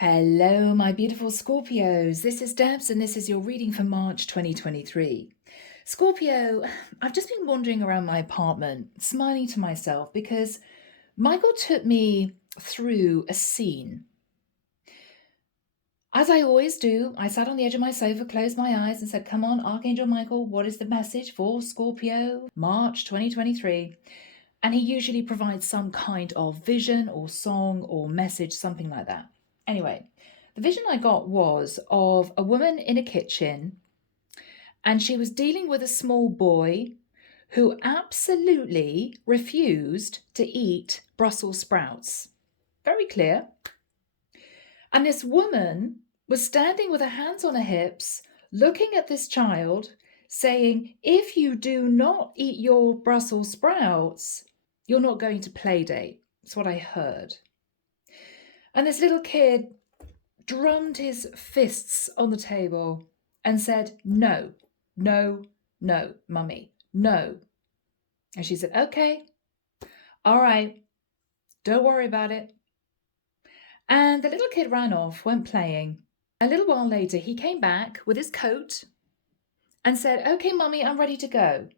Hello, my beautiful Scorpios. This is Debs, and this is your reading for March 2023. Scorpio, I've just been wandering around my apartment, smiling to myself because Michael took me through a scene. As I always do, I sat on the edge of my sofa, closed my eyes, and said, "Come on, Archangel Michael, what is the message for Scorpio, March 2023? And he usually provides some kind of vision or song or message, something like that. Anyway, the vision I got was of a woman in a kitchen, and she was dealing with a small boy who absolutely refused to eat Brussels sprouts. Very clear. And this woman was standing with her hands on her hips, looking at this child, saying, "If you do not eat your Brussels sprouts, you're not going to play date." That's what I heard. And this little kid drummed his fists on the table and said, "No, no, no, mummy, no." And she said, "Okay, all right, don't worry about it." And the little kid ran off, went playing. A little while later, he came back with his coat and said, "Okay, mummy, I'm ready to go."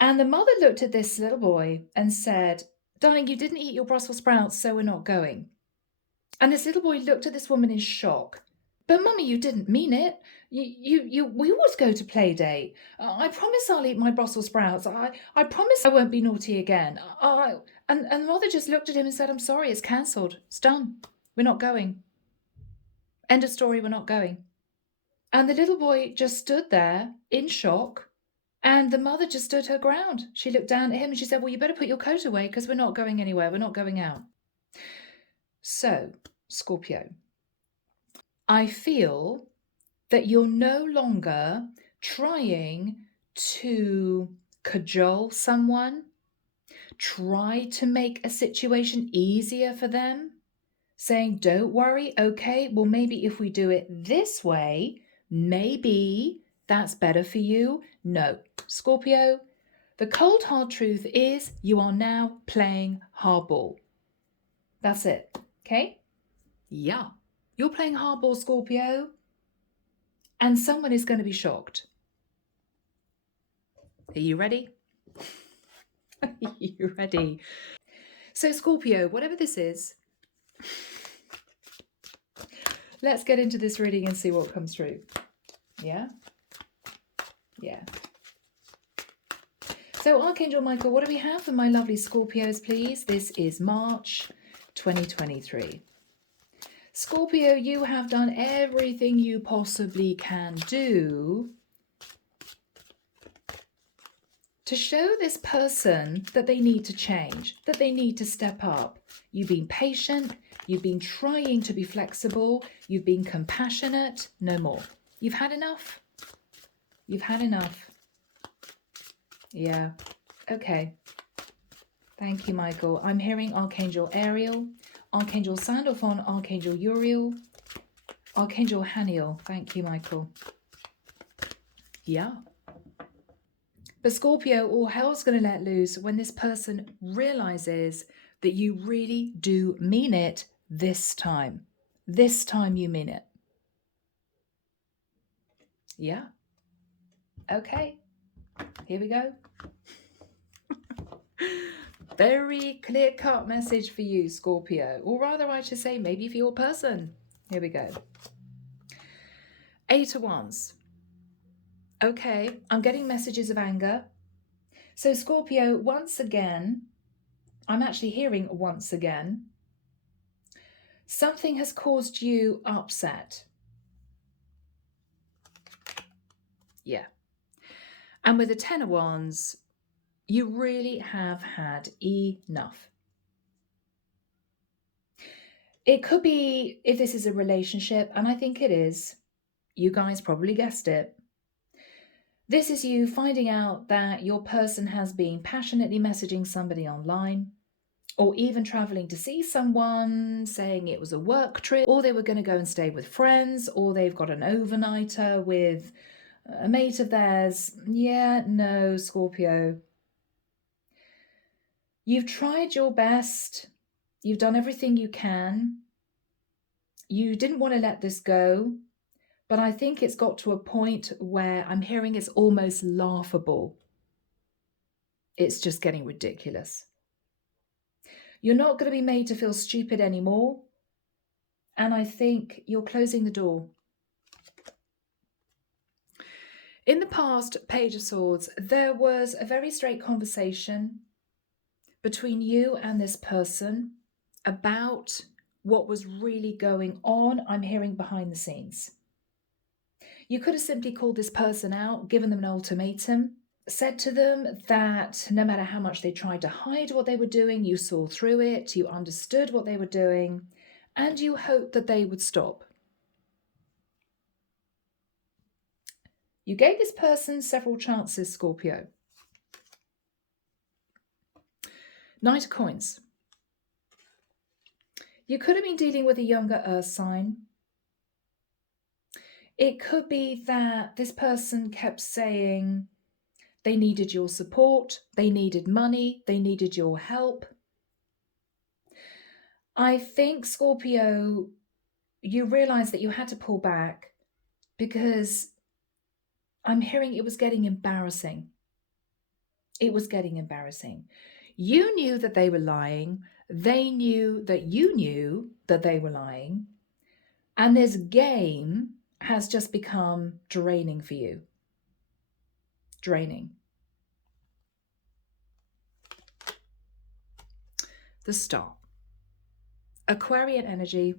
And the mother looked at this little boy and said, "Darling, you didn't eat your Brussels sprouts, so we're not going." And this little boy looked at this woman in shock. "But mummy, you didn't mean it. We always go to play date. I promise I'll eat my Brussels sprouts. I promise I won't be naughty again." And the mother just looked at him and said, "I'm sorry, it's cancelled. It's done. We're not going. End of story, we're not going." And the little boy just stood there in shock. And the mother just stood her ground. She looked down at him and she said, "Well, you better put your coat away because we're not going anywhere. We're not going out." So, Scorpio, I feel that you're no longer trying to cajole someone, try to make a situation easier for them, saying, "Don't worry, okay, well, maybe if we do it this way, maybe that's better for you." No, Scorpio, the cold hard truth is you are now playing hardball. That's it, okay? Yeah, you're playing hardball, Scorpio, and someone is going to be shocked. Are you ready? Are you ready? So, Scorpio, whatever this is, let's get into this reading and see what comes through. Yeah? Yeah. So, Archangel Michael, what do we have for my lovely Scorpios, please? This is March 2023. Scorpio, you have done everything you possibly can do to show this person that they need to change, that they need to step up. You've been patient, you've been trying to be flexible, you've been compassionate. No more. You've had enough. You've had enough. Yeah. Okay. Thank you, Michael. I'm hearing Archangel Ariel, Archangel Sandalphon, Archangel Uriel, Archangel Haniel. Thank you, Michael. Yeah. But Scorpio, all hell's going to let loose when this person realizes that you really do mean it this time. This time you mean it. Yeah. Okay. Here we go. Very clear-cut message for you, Scorpio. Or rather, I should say, maybe for your person. Here we go. 8 of Wands. Okay, I'm getting messages of anger. So, Scorpio, once again, I'm actually hearing once again, something has caused you upset. Yeah. And with the 10 of Wands, you really have had enough. It could be, if this is a relationship, and I think it is, you guys probably guessed it. This is you finding out that your person has been passionately messaging somebody online, or even traveling to see someone, saying it was a work trip, or they were going to go and stay with friends, or they've got an overnighter with a mate of theirs. Yeah, no, Scorpio. You've tried your best. You've done everything you can. You didn't want to let this go, but I think it's got to a point where I'm hearing it's almost laughable. It's just getting ridiculous. You're not going to be made to feel stupid anymore. And I think you're closing the door. In the past, Page of Swords, there was a very straight conversation between you and this person about what was really going on. I'm hearing behind the scenes. You could have simply called this person out, given them an ultimatum, said to them that no matter how much they tried to hide what they were doing, you saw through it, you understood what they were doing, and you hoped that they would stop. You gave this person several chances, Scorpio. Knight of Coins. You could have been dealing with a younger earth sign. It could be that this person kept saying they needed your support, they needed money, they needed your help. I think, Scorpio, you realized that you had to pull back because I'm hearing it was getting embarrassing. It was getting embarrassing. You knew that they were lying. They knew that you knew that they were lying. And this game has just become draining for you. Draining. The Star. Aquarian energy.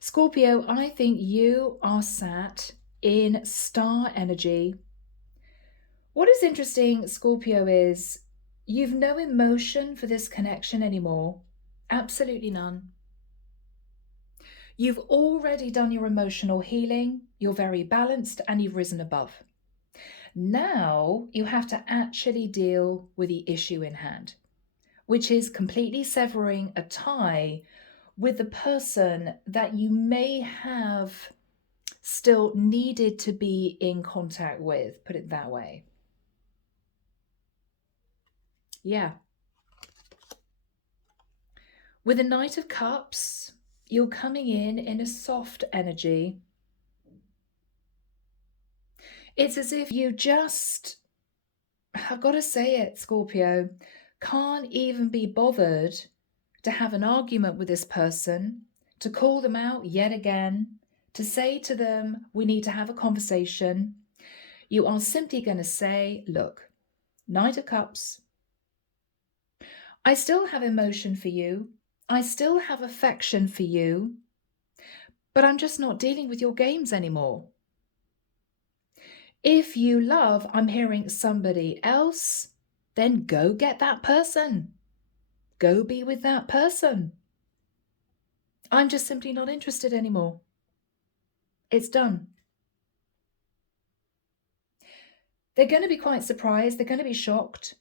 Scorpio, I think you are sat in star energy. What is interesting, Scorpio, is you've no emotion for this connection anymore. Absolutely none. You've already done your emotional healing. You're very balanced and you've risen above. Now you have to actually deal with the issue in hand, which is completely severing a tie with the person that you may have still needed to be in contact with, put it that way. Yeah. With the Knight of Cups, you're coming in a soft energy. It's as if you just, I've got to say it, Scorpio, can't even be bothered to have an argument with this person, to call them out yet again, to say to them, we need to have a conversation. You are simply going to say, look, Knight of Cups, I still have emotion for you. I still have affection for you, but I'm just not dealing with your games anymore. If you love, I'm hearing somebody else, then go get that person. Go be with that person. I'm just simply not interested anymore. It's done. They're going to be quite surprised. They're going to be shocked.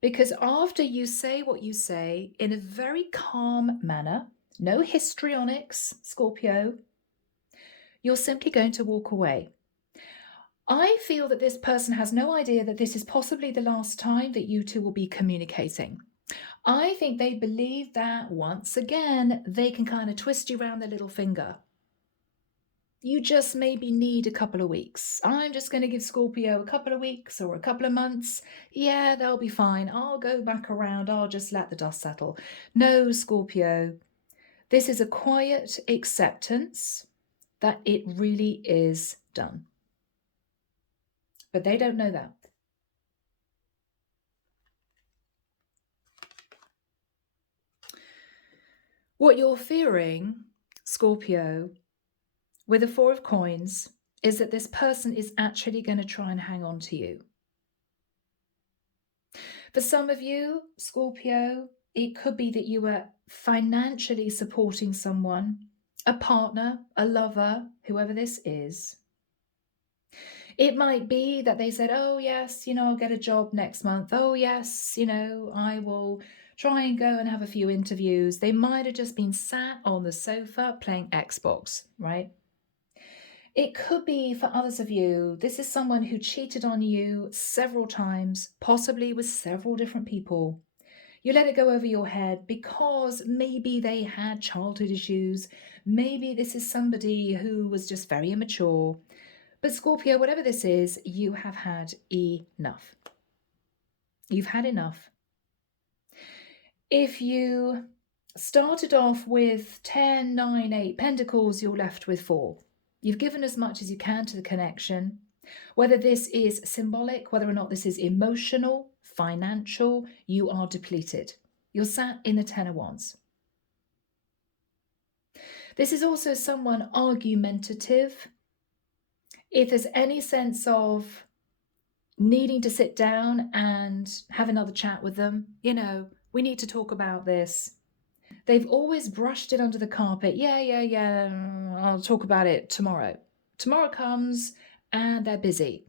Because after you say what you say in a very calm manner, no histrionics, Scorpio, you're simply going to walk away. I feel that this person has no idea that this is possibly the last time that you two will be communicating. I think they believe that once again, they can kind of twist you around their little finger. You just maybe need a couple of weeks. I'm just going to give Scorpio a couple of weeks or a couple of months. Yeah, they'll be fine. I'll go back around. I'll just let the dust settle. No, Scorpio, this is a quiet acceptance that it really is done. But they don't know that. What you're fearing, Scorpio, with the Four of Coins, is that this person is actually going to try and hang on to you. For some of you, Scorpio, it could be that you were financially supporting someone, a partner, a lover, whoever this is. It might be that they said, oh, yes, I'll get a job next month. Oh, yes, I will try and go and have a few interviews. They might have just been sat on the sofa playing Xbox, right? It could be for others of you, this is someone who cheated on you several times, possibly with several different people. You let it go over your head because maybe they had childhood issues. Maybe this is somebody who was just very immature. But Scorpio, whatever this is, you have had enough. You've had enough. If you started off with 10, 9, 8 pentacles, you're left with 4. You've given as much as you can to the connection. Whether this is symbolic, whether or not this is emotional, financial, you are depleted. You're sat in the 10 of Wands. This is also someone argumentative. If there's any sense of needing to sit down and have another chat with them, you know, we need to talk about this. They've always brushed it under the carpet. Yeah, I'll talk about it tomorrow. Tomorrow comes and they're busy.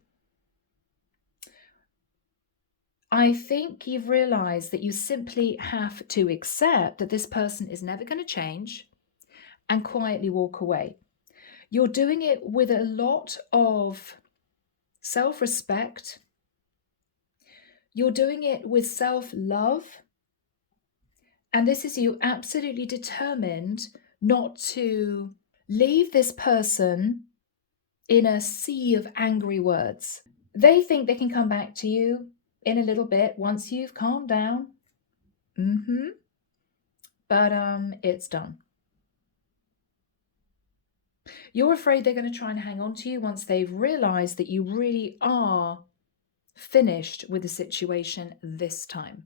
I think you've realized that you simply have to accept that this person is never going to change and quietly walk away. You're doing it with a lot of self-respect. You're doing it with self-love. And this is you absolutely determined not to leave this person in a sea of angry words. They think they can come back to you in a little bit once you've calmed down. But it's done. You're afraid they're going to try and hang on to you once they've realized that you really are finished with the situation this time.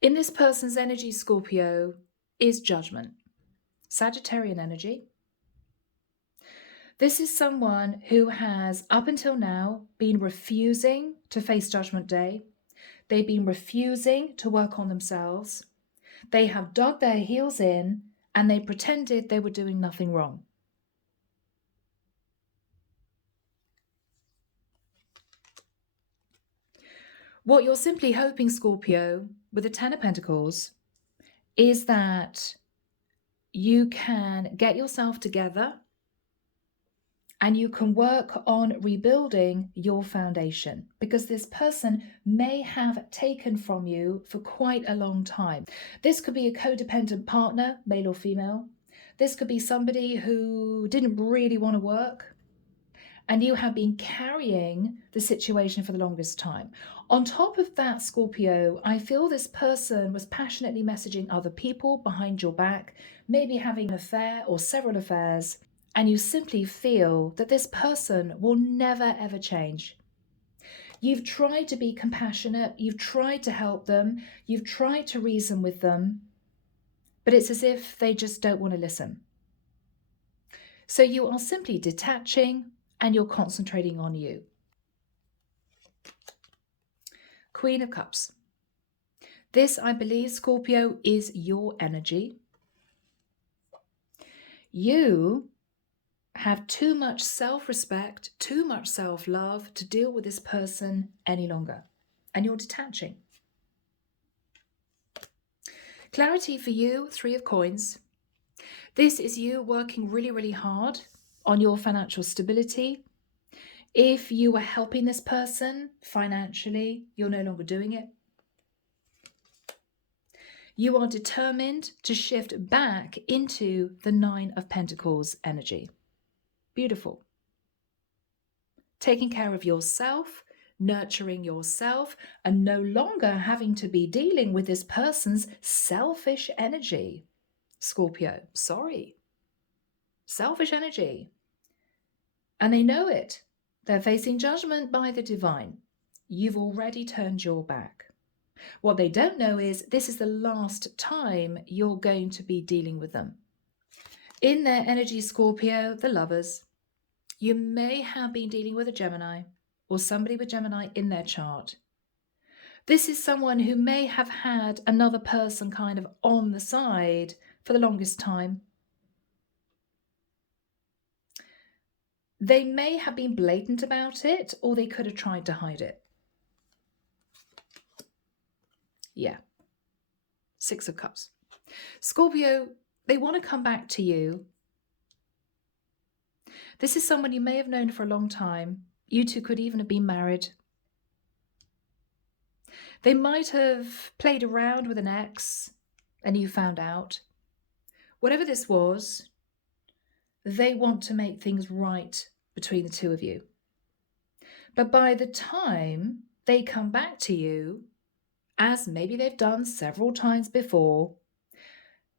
In this person's energy, Scorpio, is judgment. Sagittarian energy. This is someone who has, up until now, been refusing to face Judgment Day. They've been refusing to work on themselves. They have dug their heels in and they pretended they were doing nothing wrong. What you're simply hoping, Scorpio, with the Ten of Pentacles, is that you can get yourself together and you can work on rebuilding your foundation, because this person may have taken from you for quite a long time. This could be a codependent partner, male or female. This could be somebody who didn't really want to work, and you have been carrying the situation for the longest time. On top of that, Scorpio, I feel this person was passionately messaging other people behind your back, maybe having an affair or several affairs, and you simply feel that this person will never ever change. You've tried to be compassionate, you've tried to help them, you've tried to reason with them, but it's as if they just don't want to listen. So you are simply detaching and you're concentrating on you. Queen of Cups. This, I believe, Scorpio, is your energy. You have too much self-respect, too much self-love to deal with this person any longer, and you're detaching. Clarity for you, Three of Coins. This is you working really, really hard on your financial stability. If you were helping this person financially, you're no longer doing it. You are determined to shift back into the Nine of Pentacles energy. Beautiful. Taking care of yourself, nurturing yourself, and no longer having to be dealing with this person's selfish energy. Scorpio, sorry. Selfish energy. And they know it. They're facing judgment by the divine. You've already turned your back. What they don't know is this is the last time you're going to be dealing with them. In their energy, Scorpio, the Lovers, you may have been dealing with a Gemini or somebody with Gemini in their chart. This is someone who may have had another person kind of on the side for the longest time. They may have been blatant about it, or they could have tried to hide it. Yeah. Six of Cups. Scorpio, they want to come back to you. This is someone you may have known for a long time. You two could even have been married. They might have played around with an ex and you found out. Whatever this was, they want to make things right between the two of you. But by the time they come back to you, as maybe they've done several times before,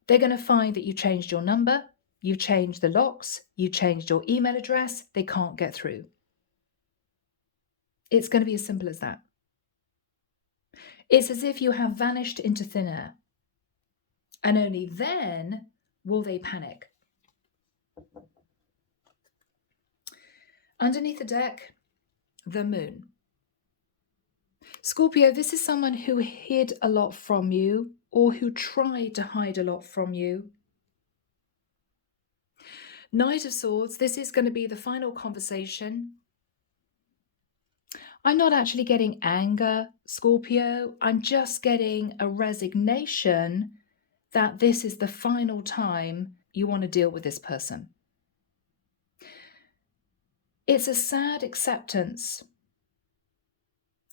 they're going to find that you changed your number, you've changed the locks, you changed your email address, they can't get through. It's going to be as simple as that. It's as if you have vanished into thin air. And only then will they panic. Underneath the deck, the moon. Scorpio, this is someone who hid a lot from you or who tried to hide a lot from you. Knight of Swords, this is going to be the final conversation. I'm not actually getting anger, Scorpio. I'm just getting a resignation that this is the final time you want to deal with this person. It's a sad acceptance.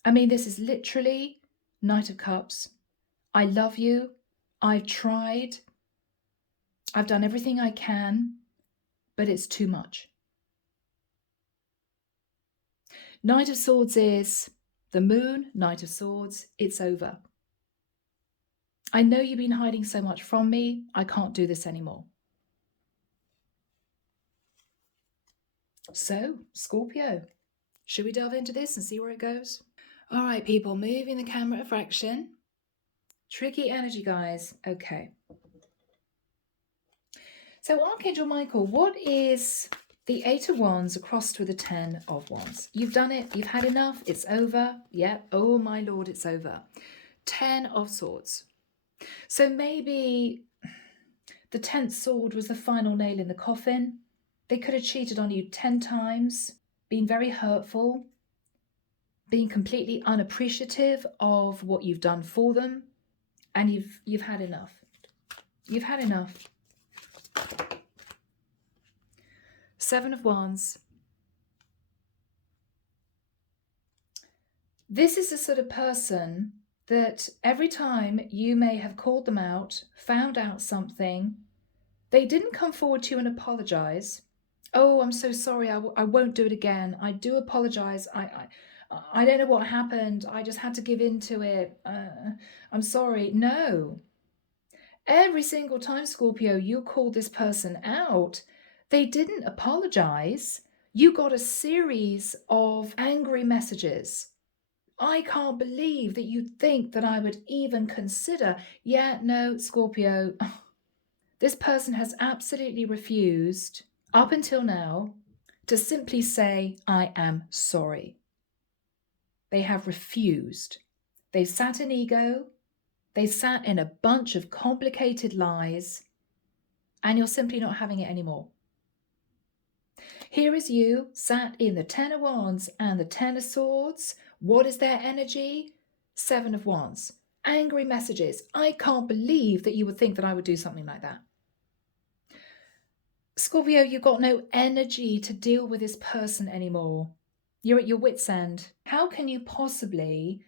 I mean, this is literally Knight of Cups. I love you. I've tried. I've done everything I can, but it's too much. Knight of Swords is the moon, Knight of Swords, it's over. I know you've been hiding so much from me. I can't do this anymore. So, Scorpio, should we delve into this and see where it goes? All right, people, moving the camera a fraction. Tricky energy, guys. Okay. So, Archangel Michael, what is the 8 of Wands across with the 10 of Wands? You've done it. You've had enough. It's over. Yep. Oh, my Lord, it's over. 10 of Swords. So maybe the 10th sword was the final nail in the coffin. They could have cheated on you 10 times, been very hurtful, being completely unappreciative of what you've done for them, and you've had enough. You've had enough. 7 of Wands. This is the sort of person that every time you may have called them out, found out something, they didn't come forward to you and apologize. Oh, I'm so sorry. I won't do it again. I do apologize. I don't know what happened. I just had to give in to it. I'm sorry. No. Every single time, Scorpio, you called this person out, they didn't apologize. You got a series of angry messages. I can't believe that you think that I would even consider. Yeah, no, Scorpio. This person has absolutely refused, up until now, to simply say, I am sorry. They have refused. They've sat in ego. They sat in a bunch of complicated lies, and you're simply not having it anymore. Here is you, sat in the 10 of Wands and the 10 of Swords. What is their energy? 7 of Wands. Angry messages. I can't believe that you would think that I would do something like that. Scorpio, you've got no energy to deal with this person anymore. You're at your wit's end. How can you possibly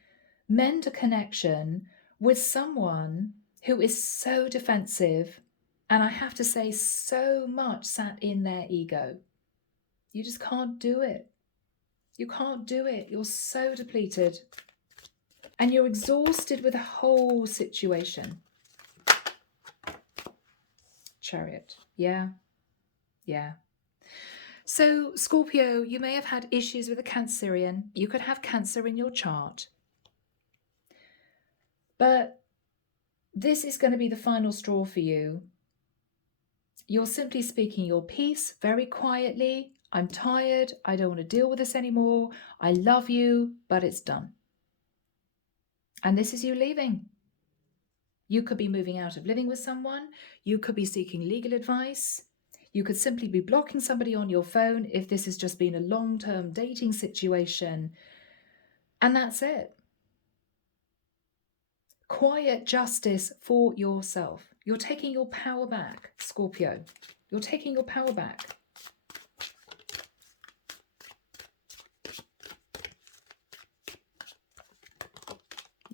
mend a connection with someone who is so defensive, and I have to say so much sat in their ego? You just can't do it. You can't do it. You're so depleted. And you're exhausted with the whole situation. Chariot. Yeah. So, Scorpio, you may have had issues with a Cancerian. You could have Cancer in your chart. But this is going to be the final straw for you. You're simply speaking your piece very quietly. I'm tired. I don't want to deal with this anymore. I love you, but it's done. And this is you leaving. You could be moving out of living with someone. You could be seeking legal advice. You could simply be blocking somebody on your phone if this has just been a long-term dating situation. And that's it. Quiet justice for yourself. You're taking your power back, Scorpio. You're taking your power back.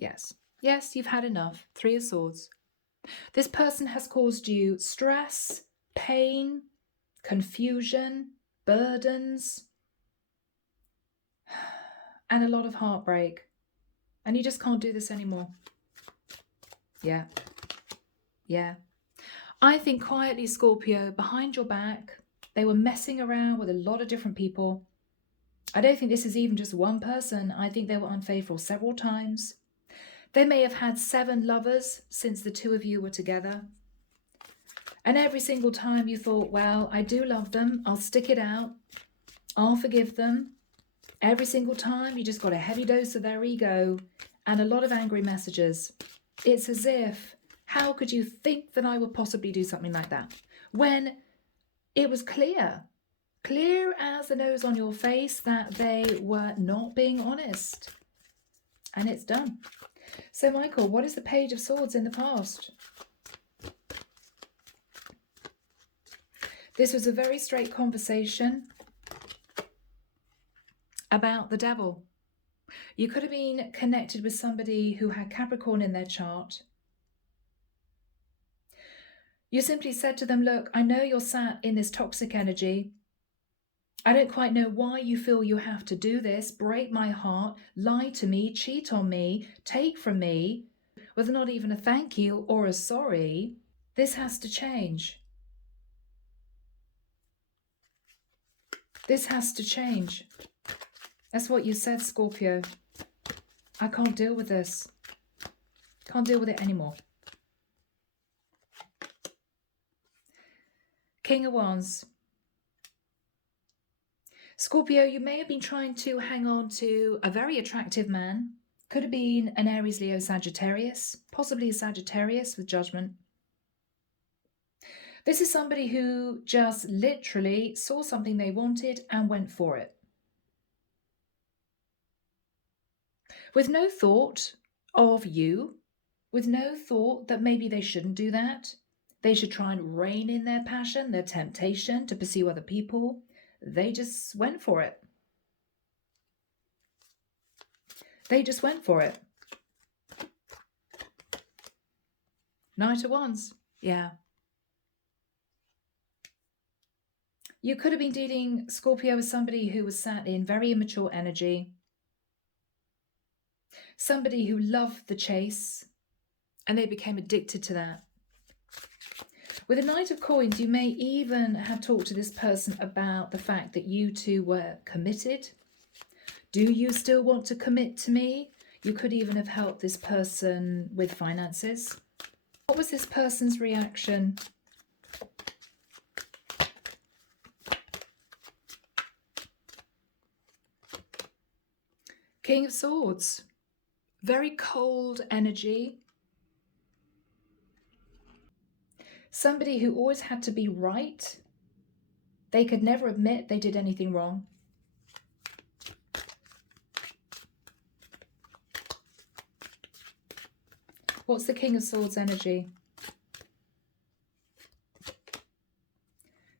Yes. Yes, you've had enough. 3 of Swords. This person has caused you stress, pain, confusion, burdens, and a lot of heartbreak. And you just can't do this anymore. Yeah. Yeah. I think quietly, Scorpio, behind your back, they were messing around with a lot of different people. I don't think this is even just one person. I think they were unfaithful several times. They may have had 7 lovers since the 2 of you were together. And every single time you thought, well, I do love them. I'll stick it out. I'll forgive them. Every single time you just got a heavy dose of their ego and a lot of angry messages. It's as if, how could you think that I would possibly do something like that? When it was clear as the nose on your face that they were not being honest. And it's done. So Michael, what is the Page of Swords in the past? This was a very straight conversation about the devil. You could have been connected with somebody who had Capricorn in their chart. You simply said to them, look, I know you're sat in this toxic energy. I don't quite know why you feel you have to do this, break my heart, lie to me, cheat on me, take from me, with not even a thank you or a sorry. This has to change. This has to change. That's what you said, Scorpio. I can't deal with this. Can't deal with it anymore. King of Wands. Scorpio, you may have been trying to hang on to a very attractive man. Could have been an Aries, Leo, Sagittarius, possibly a Sagittarius with Judgment. This is somebody who just literally saw something they wanted and went for it. With no thought of you, with no thought that maybe they shouldn't do that. They should try and rein in their passion, their temptation to pursue other people. They just went for it. They just went for it. Knight of Wands. Yeah. You could have been dealing, Scorpio, with somebody who was sat in very immature energy. Somebody who loved the chase and they became addicted to that. With a Knight of Coins, you may even have talked to this person about the fact that you two were committed. Do you still want to commit to me? You could even have helped this person with finances. What was this person's reaction? King of Swords. Very cold energy. Somebody who always had to be right. They could never admit they did anything wrong. What's the King of Swords energy?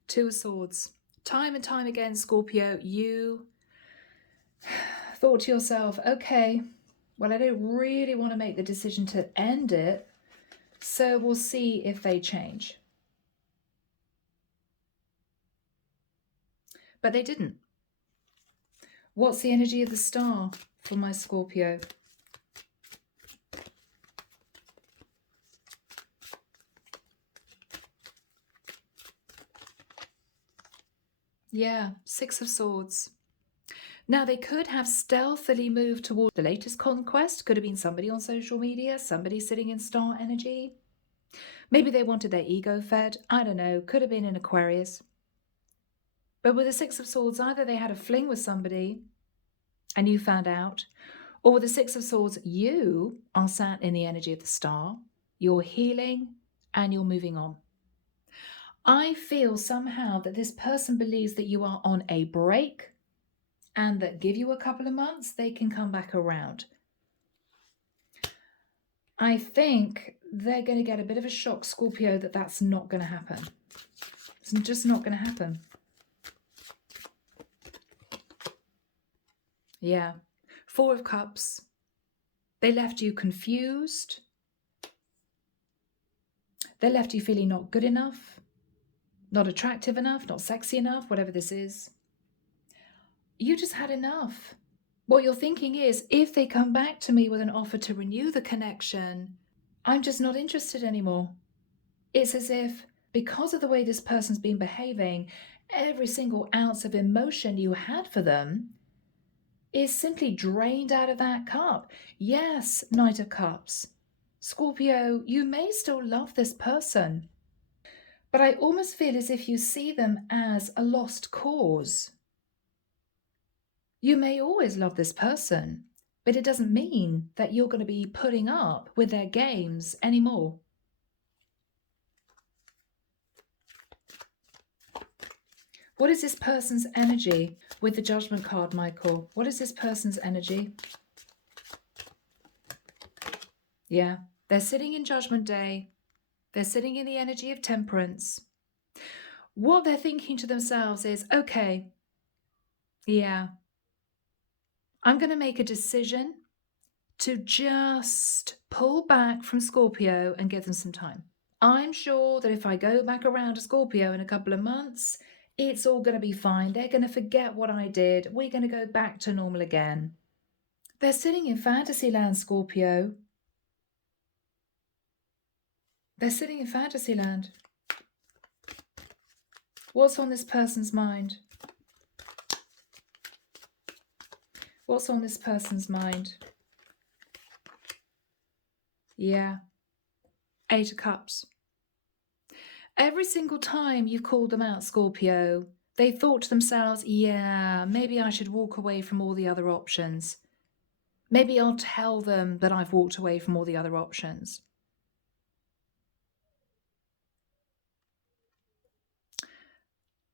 2 of Swords. Time and time again, Scorpio, you thought to yourself, okay, well, I don't really want to make the decision to end it, so we'll see if they change. But they didn't. What's the energy of the Star for my Scorpio? Yeah, 6 of Swords. Now, they could have stealthily moved toward the latest conquest. Could have been somebody on social media, somebody sitting in Star energy. Maybe they wanted their ego fed. I don't know. Could have been in Aquarius. But with the 6 of Swords, either they had a fling with somebody and you found out, or with the 6 of Swords, you are sat in the energy of the Star. You're healing and you're moving on. I feel somehow that this person believes that you are on a break and that give you a couple of months, they can come back around. I think they're going to get a bit of a shock, Scorpio, that that's not going to happen. It's just not going to happen. Yeah. 4 of Cups. They left you confused. They left you feeling not good enough, not attractive enough, not sexy enough, whatever this is. You just had enough. What you're thinking is, if they come back to me with an offer to renew the connection, I'm just not interested anymore. It's as if, because of the way this person's been behaving, every single ounce of emotion you had for them is simply drained out of that cup. Yes, Knight of Cups. Scorpio, you may still love this person, but I almost feel as if you see them as a lost cause. You may always love this person, but it doesn't mean that you're going to be putting up with their games anymore. What is this person's energy with the Judgment card, Michael? What is this person's energy? Yeah, they're sitting in Judgment Day. They're sitting in the energy of Temperance. What they're thinking to themselves is, okay, yeah, I'm going to make a decision to just pull back from Scorpio and give them some time. I'm sure that if I go back around to Scorpio in a couple of months, it's all going to be fine. They're going to forget what I did. We're going to go back to normal again. They're sitting in Fantasyland, Scorpio. They're sitting in Fantasyland. What's on this person's mind? What's on this person's mind? Yeah. 8 of Cups. Every single time you've called them out, Scorpio, they thought to themselves, yeah, maybe I should walk away from all the other options. Maybe I'll tell them that I've walked away from all the other options.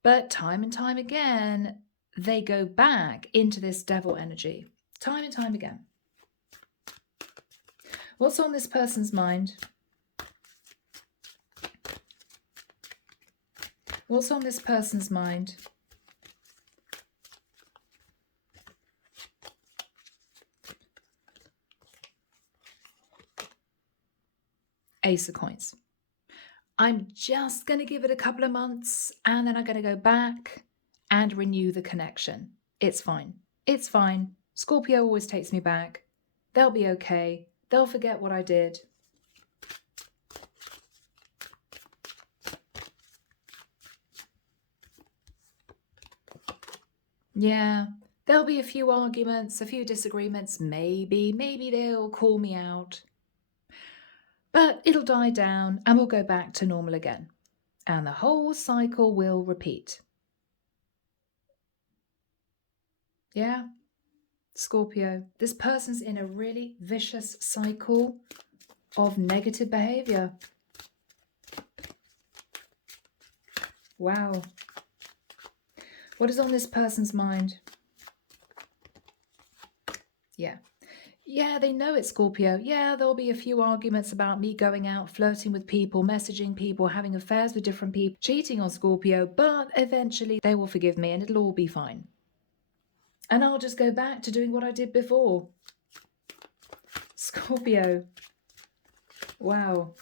But time and time again, they go back into this devil energy. Time and time again. What's on this person's mind? What's on this person's mind? Ace of Coins. I'm just going to give it a couple of months and then I'm going to go back and renew the connection. It's fine. It's fine. Scorpio always takes me back. They'll be okay. They'll forget what I did. Yeah, there'll be a few arguments, a few disagreements. Maybe they'll call me out. But it'll die down and we'll go back to normal again. And the whole cycle will repeat. Yeah, Scorpio, this person's in a really vicious cycle of negative behavior. Wow. What is on this person's mind? Yeah. Yeah, they know it, Scorpio. Yeah, there'll be a few arguments about me going out, flirting with people, messaging people, having affairs with different people, cheating on Scorpio, but eventually they will forgive me and it'll all be fine. And I'll just go back to doing what I did before. Scorpio. Wow.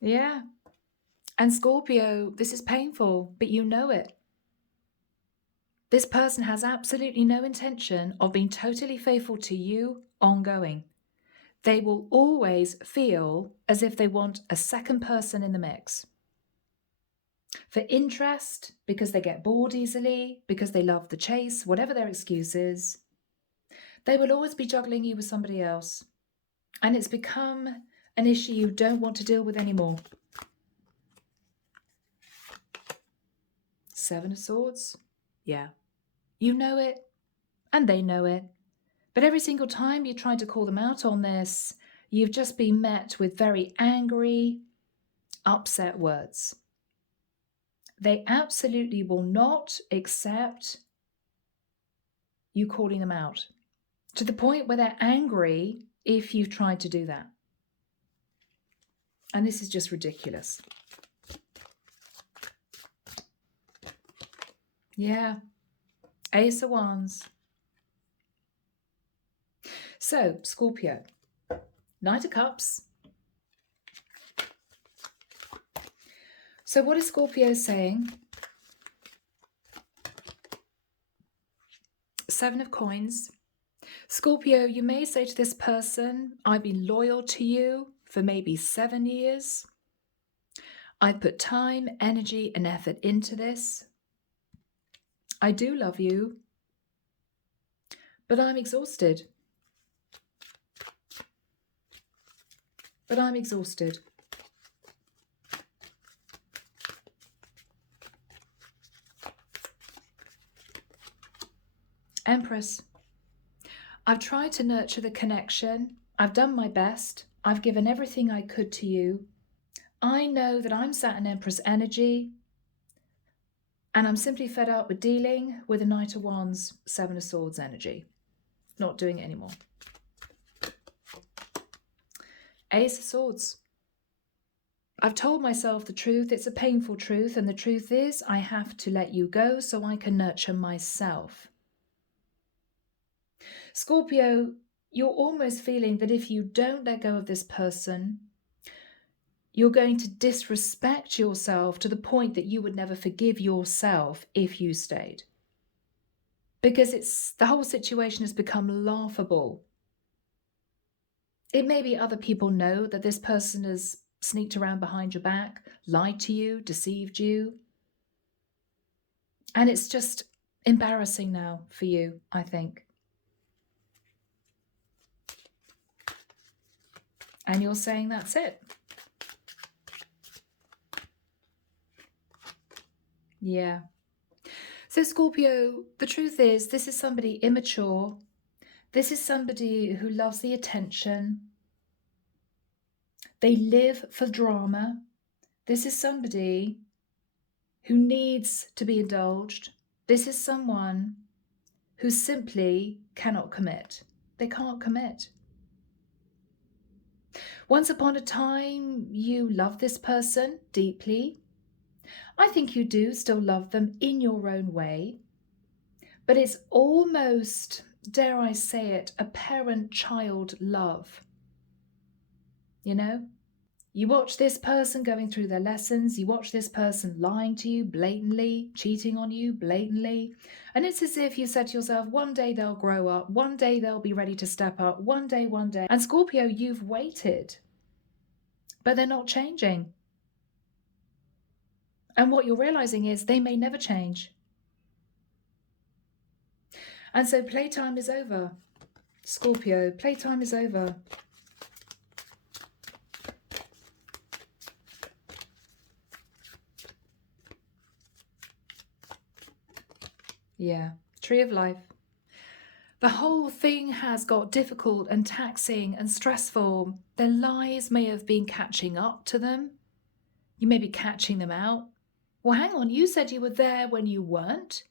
Yeah. And Scorpio, this is painful, but you know it. This person has absolutely no intention of being totally faithful to you ongoing. They will always feel as if they want a second person in the mix. For interest, because they get bored easily, because they love the chase, whatever their excuse is, they will always be juggling you with somebody else. And it's become an issue you don't want to deal with anymore. 7 of Swords. Yeah. You know it, and they know it. But every single time you try to call them out on this, you've just been met with very angry, upset words. They absolutely will not accept you calling them out, to the point where they're angry if you've tried to do that. And this is just ridiculous. Yeah. Ace of Wands. So, Scorpio. Knight of Cups. So what is Scorpio saying? Seven of Coins. Scorpio, you may say to this person, I've been loyal to you for maybe 7 years. I've put time, energy, and effort into this. I do love you, but I'm exhausted. Empress. I've tried to nurture the connection. I've done my best. I've given everything I could to you. I know that I'm sat in Empress energy, and I'm simply fed up with dealing with the Knight of Wands, Seven of Swords energy. Not doing it anymore. Ace of Swords. I've told myself the truth. It's a painful truth, and the truth is I have to let you go so I can nurture myself. Scorpio, you're almost feeling that if you don't let go of this person, you're going to disrespect yourself to the point that you would never forgive yourself if you stayed. Because the whole situation has become laughable. It may be other people know that this person has sneaked around behind your back, lied to you, deceived you. And it's just embarrassing now for you, I think. And you're saying that's it. Yeah. So Scorpio, the truth is this is somebody immature. This is somebody who loves the attention. They live for drama. This is somebody who needs to be indulged. This is someone who simply cannot commit. They can't commit. Once upon a time, you loved this person deeply. I think you do still love them in your own way. But it's almost, dare I say it, a parent-child love. You know? You watch this person going through their lessons. You watch this person lying to you blatantly, cheating on you blatantly. And it's as if you said to yourself, one day they'll grow up. One day they'll be ready to step up. One day. And Scorpio, you've waited. But they're not changing. And what you're realizing is they may never change. And so playtime is over. Scorpio, playtime is over. Yeah, Tree of Life. The whole thing has got difficult and taxing and stressful. Their lies may have been catching up to them. You may be catching them out. Well, hang on, you said you were there when you weren't.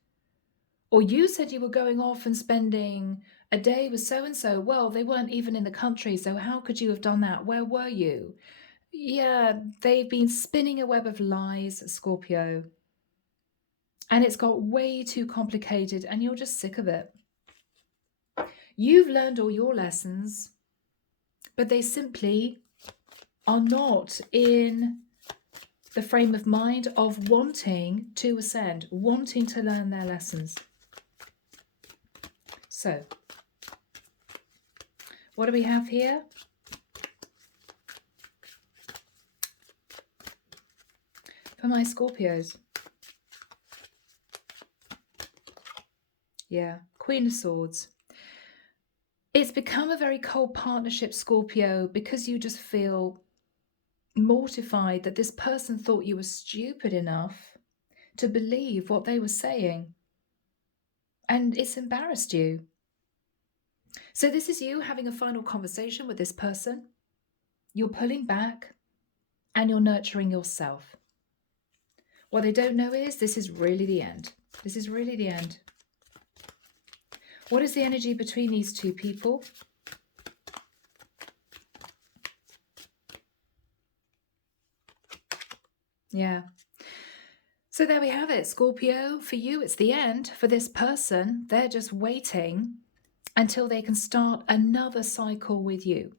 Or you said you were going off and spending a day with so-and-so. Well, they weren't even in the country, so how could you have done that? Where were you? Yeah, they've been spinning a web of lies, Scorpio. And it's got way too complicated and you're just sick of it. You've learned all your lessons, but they simply are not in the frame of mind of wanting to ascend, wanting to learn their lessons. So, what do we have here? For my Scorpios. Yeah, Queen of Swords. It's become a very cold partnership, Scorpio, because you just feel mortified that this person thought you were stupid enough to believe what they were saying. And it's embarrassed you. So this is you having a final conversation with this person. You're pulling back and you're nurturing yourself. What they don't know is this is really the end. This is really the end. What is the energy between these two people? Yeah. So there we have it, Scorpio. For you, it's the end. For this person, they're just waiting until they can start another cycle with you.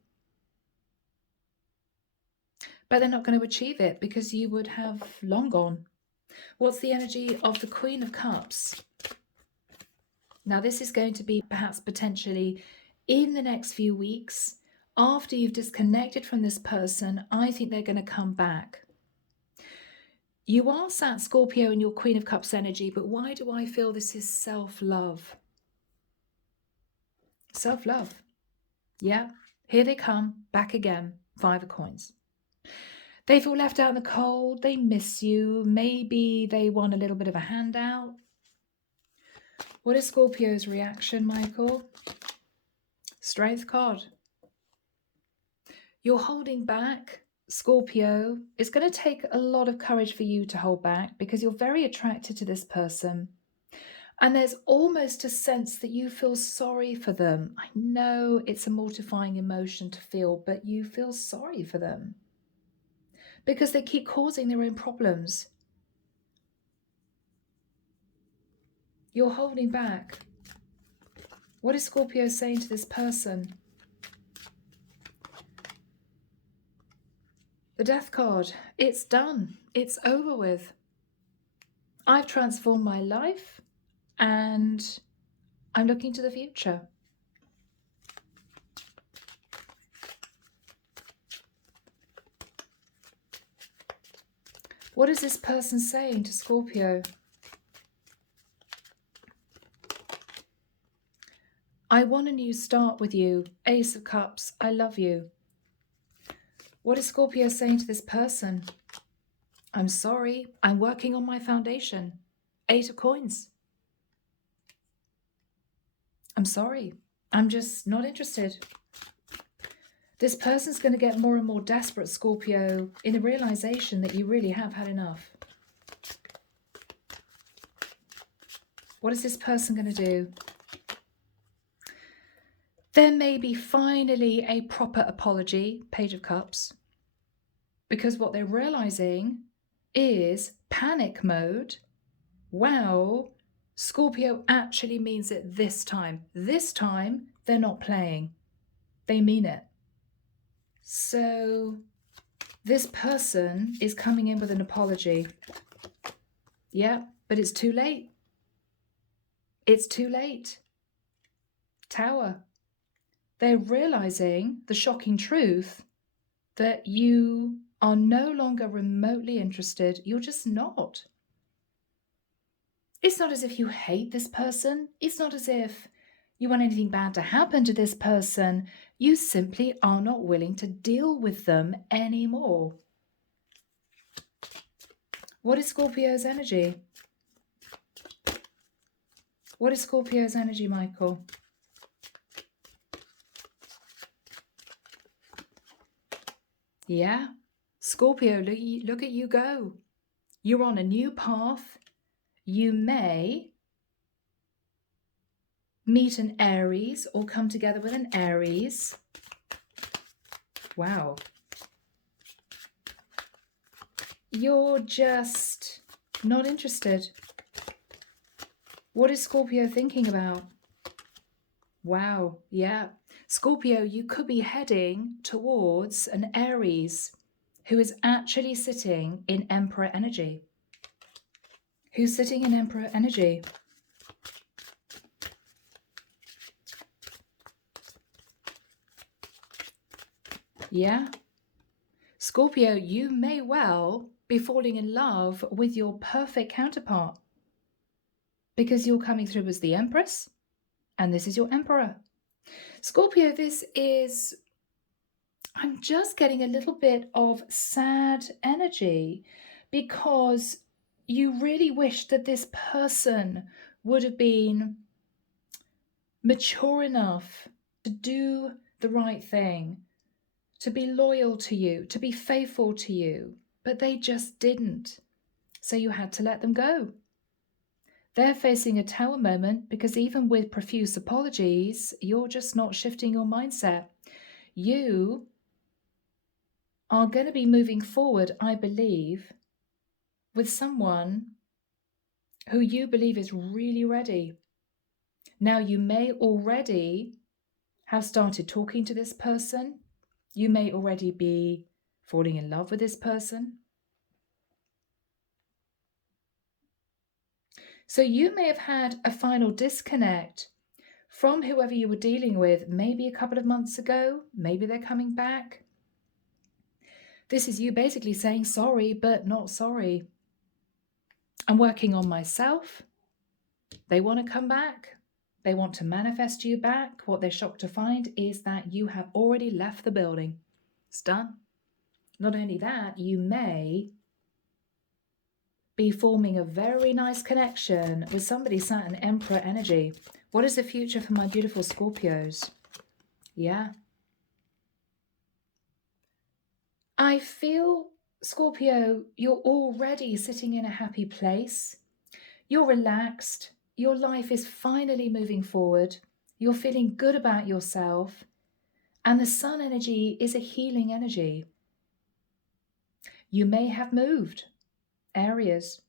But they're not going to achieve it because you would have long gone. What's the energy of the Queen of Cups? Now, this is going to be perhaps potentially in the next few weeks. After you've disconnected from this person, I think they're going to come back. You are sat, Scorpio, in your Queen of Cups energy, but why do I feel this is self-love? Self-love. Yeah, here they come, back again, 5 of coins. They feel left out in the cold, they miss you, maybe they want a little bit of a handout. What is Scorpio's reaction, Michael? Strength card. You're holding back, Scorpio. It's going to take a lot of courage for you to hold back because you're very attracted to this person. And there's almost a sense that you feel sorry for them. I know it's a mortifying emotion to feel, but you feel sorry for them because they keep causing their own problems. You're holding back. What is Scorpio saying to this person? The Death card. It's done. It's over with. I've transformed my life and I'm looking to the future. What is this person saying to Scorpio? I want a new start with you. Ace of Cups. I love you. What is Scorpio saying to this person? I'm sorry. I'm working on my foundation. 8 of coins. I'm sorry. I'm just not interested. This person's going to get more and more desperate, Scorpio, in the realization that you really have had enough. What is this person going to do? There may be finally a proper apology, Page of Cups, because what they're realizing is panic mode. Wow, Scorpio actually means it this time. This time, they're not playing. They mean it. So this person is coming in with an apology. Yeah, but it's too late. It's too late. Tower. They're realizing the shocking truth that you are no longer remotely interested. You're just not. It's not as if you hate this person. It's not as if you want anything bad to happen to this person. You simply are not willing to deal with them anymore. What is Scorpio's energy? What is Scorpio's energy, Michael? Yeah, Scorpio, look at you go. You're on a new path. You may meet an Aries or come together with an Aries. Wow. You're just not interested. What is Scorpio thinking about? Wow, yeah. Scorpio, you could be heading towards an Aries who is actually sitting in Emperor energy. Who's sitting in Emperor energy? Yeah. Scorpio, you may well be falling in love with your perfect counterpart because you're coming through as the Empress and this is your Emperor. Scorpio, this is, I'm just getting a little bit of sad energy because you really wish that this person would have been mature enough to do the right thing, to be loyal to you, to be faithful to you, but they just didn't. So you had to let them go. They're facing a tower moment because even with profuse apologies, you're just not shifting your mindset. You are going to be moving forward, I believe, with someone who you believe is really ready. Now, you may already have started talking to this person. You may already be falling in love with this person. So you may have had a final disconnect from whoever you were dealing with maybe a couple of months ago. Maybe they're coming back. This is you basically saying sorry, but not sorry. I'm working on myself. They want to come back. They want to manifest you back. What they're shocked to find is that you have already left the building. It's done. Not only that, you may be forming a very nice connection with somebody sat in Emperor energy. What is the future for my beautiful Scorpios? Yeah. I feel, Scorpio, you're already sitting in a happy place. You're relaxed. Your life is finally moving forward. You're feeling good about yourself. And the sun energy is a healing energy. You may have moved areas.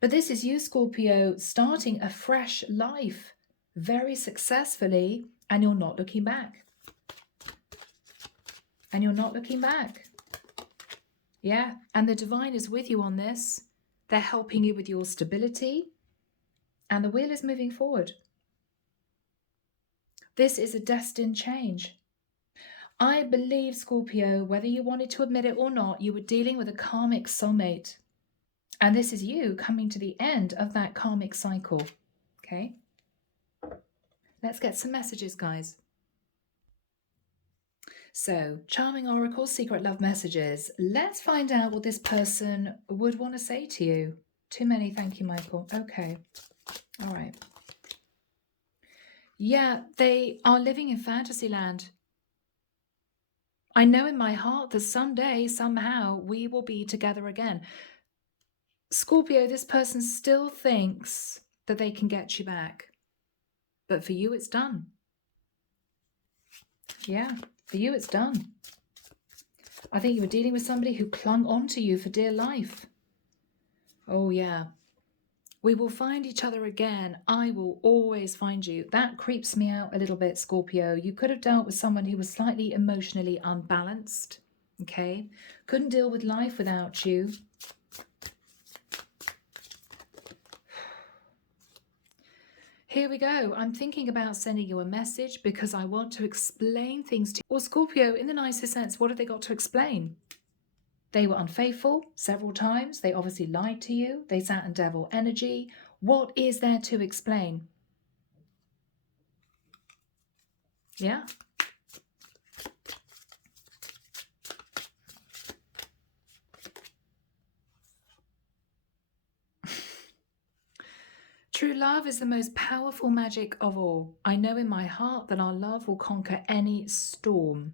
But this is you, Scorpio, starting a fresh life very successfully, and you're not looking back. And you're not looking back. Yeah, and the divine is with you on this. They're helping you with your stability, and the wheel is moving forward. This is a destined change. I believe, Scorpio, whether you wanted to admit it or not, you were dealing with a karmic soulmate. And this is you coming to the end of that karmic cycle. Okay? Let's get some messages, guys. So, charming oracle, secret love messages. Let's find out what this person would want to say to you. Too many, thank you, Michael. Okay. All right. Yeah, they are living in fantasy land. I know in my heart that someday, somehow, we will be together again. Scorpio, this person still thinks that they can get you back. But for you, it's done. Yeah, for you, it's done. I think you were dealing with somebody who clung on to you for dear life. Oh, yeah. We will find each other again. I will always find you. That creeps me out a little bit, Scorpio. You could have dealt with someone who was slightly emotionally unbalanced. Okay? Couldn't deal with life without you. Here we go. I'm thinking about sending you a message because I want to explain things to you. Well, Scorpio, in the nicest sense, what have they got to explain? They were unfaithful several times. They obviously lied to you. They sat in devil energy. What is there to explain? Yeah. True love is the most powerful magic of all. I know in my heart that our love will conquer any storm.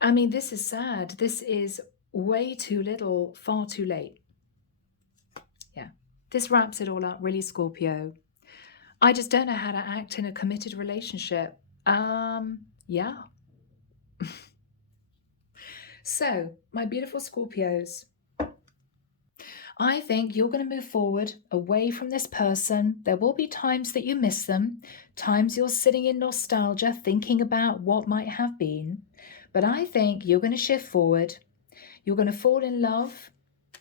I mean, this is sad. This is way too little, far too late. Yeah, this wraps it all up, really, Scorpio. I just don't know how to act in a committed relationship. Yeah. So, my beautiful Scorpios, I think you're going to move forward away from this person. There will be times that you miss them, times you're sitting in nostalgia, thinking about what might have been. But I think you're going to shift forward. You're going to fall in love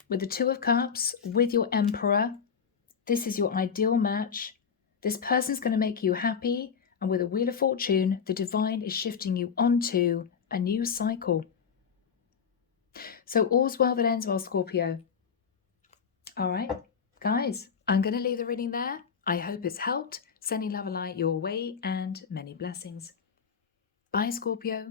with the Two of Cups, with your Emperor. This is your ideal match. This person's going to make you happy. And with a Wheel of Fortune, the divine is shifting you onto a new cycle. So all's well that ends well, Scorpio. All right, guys, I'm going to leave the reading there. I hope it's helped. Sending love and light your way and many blessings. Bye, Scorpio.